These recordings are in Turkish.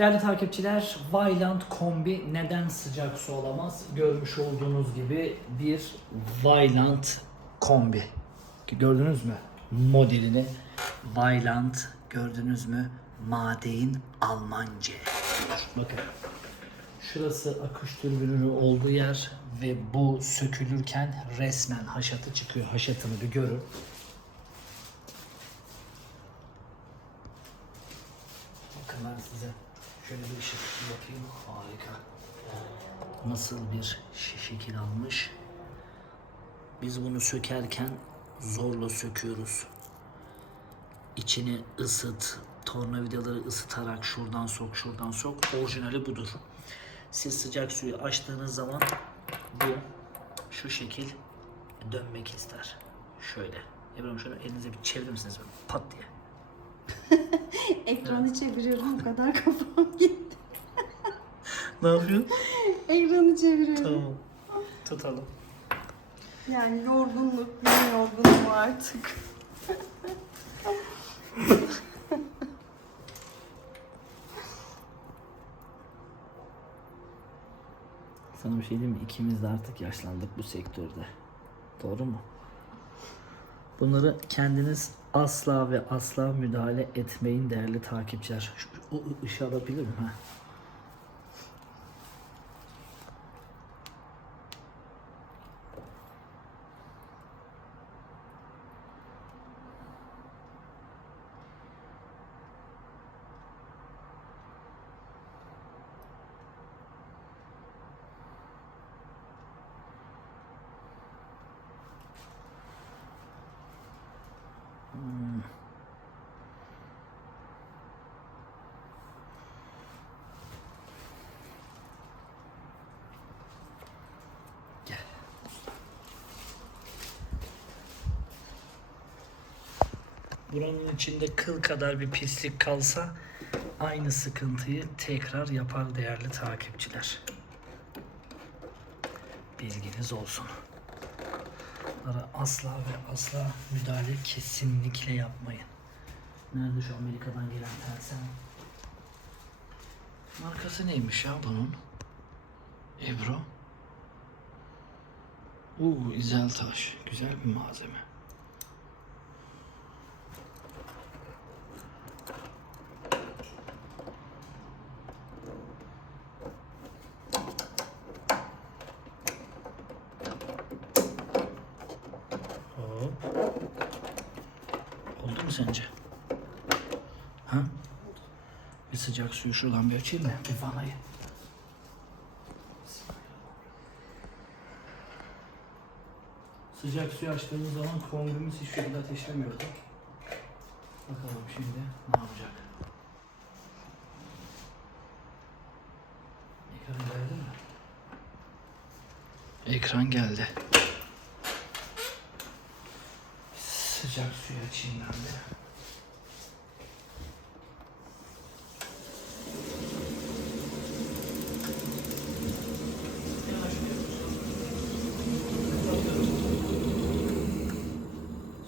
Değerli takipçiler, Valiant kombi neden sıcak su olamaz? Görmüş olduğunuz gibi bir Valiant kombi. Gördünüz mü? Modelini. Valiant gördünüz mü? Madein Almanca. Bakın. Şurası akış türbününün olduğu yer ve bu sökülürken resmen haşatı çıkıyor. Haşatını bir görün. Bakın ben size şöyle bir ışık yapayım. Harika. Nasıl bir şekil almış. Biz bunu sökerken zorla söküyoruz. İçini ısıt, tornavidaları ısıtarak şuradan sok, şuradan sok. Orijinali budur. Siz sıcak suyu açtığınız zaman bu şu şekil dönmek ister. Şöyle. İbrahim şöyle elinize bir çevirir misiniz? Pat diye. Ekranı çeviriyorum o kadar kafam gitti. Ne yapıyorsun? Ekranı çeviriyorum. Tamam. Tutalım. Yani yorgunluk, benim yorgunluğum artık. Sana bir şey diyeyim mi? İkimiz de artık yaşlandık bu sektörde. Doğru mu? Bunları kendiniz asla ve asla müdahale etmeyin değerli takipçiler. Şu, o ışığı alabilir miyim? Buranın içinde kıl kadar bir pislik kalsa aynı sıkıntıyı tekrar yapar değerli takipçiler. Bilginiz olsun. Bunlara asla ve asla müdahale kesinlikle yapmayın. Nerede şu Amerika'dan gelen tersen? Markası neymiş ya bunun? Ebru. Oo, İzel taş. Güzel bir malzeme. Hop. Mu sence? Ha? Bir sıcak suyu şuradan bir açayım mı? Bir vanayı. Sıcak suyu açtığımız zaman kombimiz hiç şekilde ateşlemiyordu. Bakalım şimdi ne yapacak? Ekran geldi mi? Ekran geldi. Sıcak suyu de.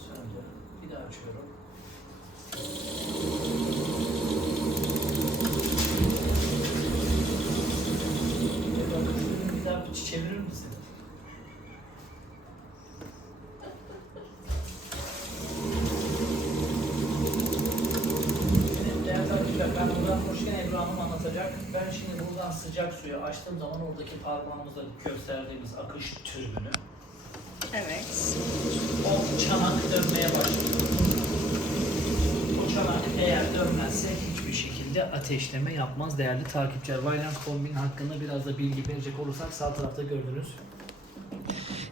Söndü. Bir daha açıyorum. Bir daha bir çevirir misin? Benim değerli takipçiler, ben buradan hoşken Ebru Hanım anlatacak. Ben şimdi buradan sıcak suyu açtığım zaman oradaki parmağımızla gösterdiğimiz akış türbünü Evet. o çanak dönmeye başlıyor. O çanak eğer dönmezse hiçbir şekilde ateşleme yapmaz değerli takipçiler. Valiant Kombin hakkında biraz da bilgi verecek olursak sağ tarafta gördünüz.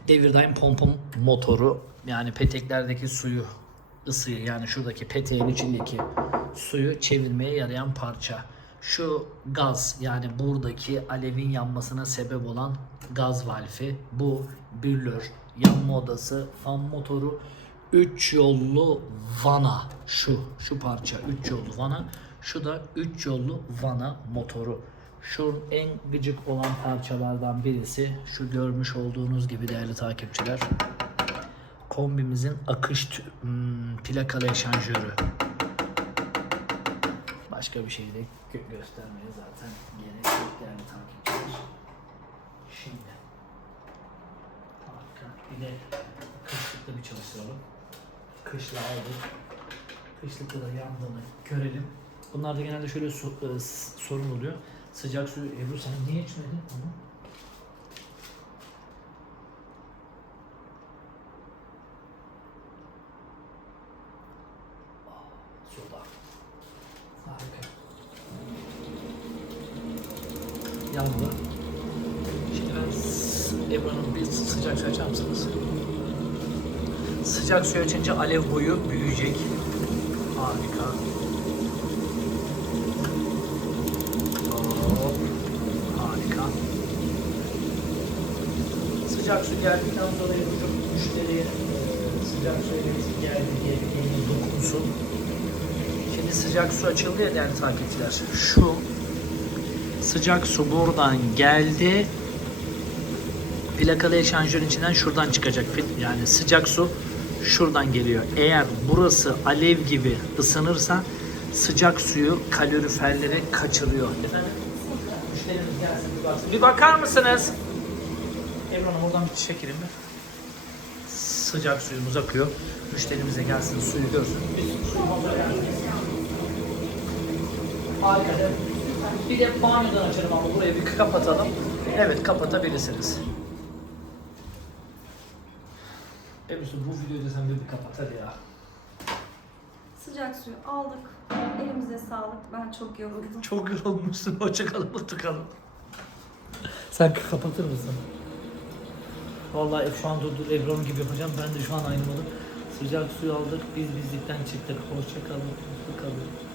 Devirdyne pompon motoru yani peteklerdeki suyu ısıyı yani şuradaki peteğin içindeki suyu çevirmeye yarayan parça. Şu gaz yani buradaki alevin yanmasına sebep olan gaz valfi. Bu bürlör, yanma odası, fan motoru, 3 yollu vana. Şu, şu parça 3 yollu vana. Şu da 3 yollu vana motoru. Şu en gıcık olan parçalardan birisi şu görmüş olduğunuz gibi değerli takipçiler. Kombimizin akış hmm, plakalı eşanjörü. Başka bir şey de gö- göstermeye zaten gerek yok değerli takipçiler. Şimdi. Harika. Bir de kışlıkta bir çalıştıralım. Kışla aldık. Kışlıkta da yandığını görelim. Bunlarda genelde şöyle so- e, sorun oluyor. Sıcak suyu Ebru sen niye içmedin onu? Soda. Yandı. Şimdi ben s- Ebru Hanım bir sıcak su açar mısınız? Sıcak suyu açınca alev boyu büyüyecek. Harika. Harika. Sıcak su geldikten sonra müşteriye sıcak su elimiz geldi diye dokunsun. Şimdi sıcak su açıldı ya değerli takipçiler. Şu sıcak su buradan geldi. Plakalı eşanjörün içinden şuradan çıkacak. Yani sıcak su şuradan geliyor. Eğer burası alev gibi ısınırsa sıcak suyu kaloriferlere kaçırıyor. Efendim? Gelsin bir bakar mısınız? Hanım oradan bir çekelim mi? Sıcak suyumuz akıyor. Müşterimiz de gelsin suyu görsün. Biz Harika. Bir de banyodan açalım ama burayı bir kapatalım. Evet kapatabilirsiniz. Ebru bu videoyu da sen bir, bir kapat hadi ya. Sıcak suyu aldık. Elimize sağlık. Ben çok yoruldum. Çok yorulmuşsun. Hoşçakalın, mutlu kalın. Sen kapatır mısın? Vallahi şu an dur dur Ebru'nun gibi yapacağım. Ben de şu an aynı modu. Sıcak suyu aldık. Biz bizlikten çıktık. Hoşçakalın, mutlu kalın.